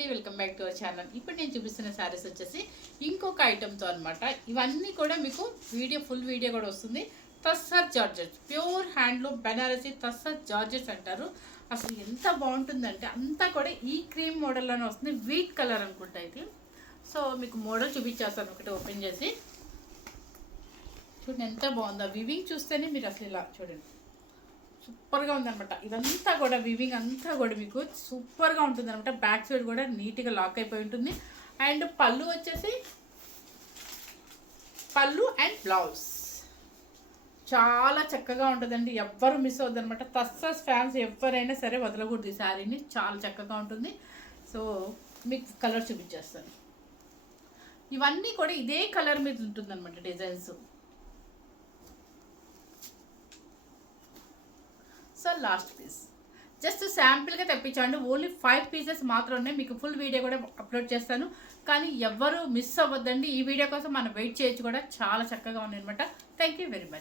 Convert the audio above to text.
Welcome back to our channel. ఇప్పుడు నేను చూపిస్తున్న శారీస్ వచ్చేసి ఇంకొక ఐటెంతో అనమాట. ఇవన్నీ కూడా మీకు ఫుల్ వీడియో కూడా వస్తుంది. Tussar georgette, pure handloom Banarasi tussar georgettes అంటారు. అసలు ఎంత బాగుంటుందంటే అంతా కూడా ఈ క్రీమ్ మోడల్లోనే వస్తుంది. వీట్ కలర్ అనుకుంటా ఇది. సో మీకు మోడల్ చూపించేస్తాను ఒకటి ఓపెన్ చేసి. చూడండి ఎంత బాగుందో. వివింగ్ చూస్తేనే మీరు అసలు ఇలా చూడండి, సూపర్గా ఉందనమాట. ఇదంతా కూడా వివింగ్ అంతా కూడా మీకు సూపర్గా ఉంటుంది అనమాట. బ్యాక్ సైడ్ కూడా నీట్గా లాక్ అయిపోయి ఉంటుంది. అండ్ పళ్ళు వచ్చేసి పళ్ళు అండ్ బ్లౌజ్ చాలా చక్కగా ఉంటుందండి. ఎవ్వరు మిస్ అవుద్ది అనమాట. తస్సస్ ఫ్యాన్స్ ఎవరైనా సరే వదలకూడదు ఈ శారీని. చాలా చక్కగా ఉంటుంది. సో మీకు కలర్ చూపించేస్తాను. ఇవన్నీ కూడా ఇదే కలర్ మీద ఉంటుంది అనమాట designs. So last piece just శాంపిల్గా తెప్పించండి. ఓన్లీ 5 పీసెస్ మాత్రమే. మీకు ఫుల్ వీడియో కూడా అప్లోడ్ చేస్తాను. కానీ ఎవ్వరు మిస్ అవ్వద్దండి. ఈ వీడియో కోసం మనం వెయిట్ చేయొచ్చు కూడా. చాలా చక్కగా ఉంది అనమాట. Thank you very much.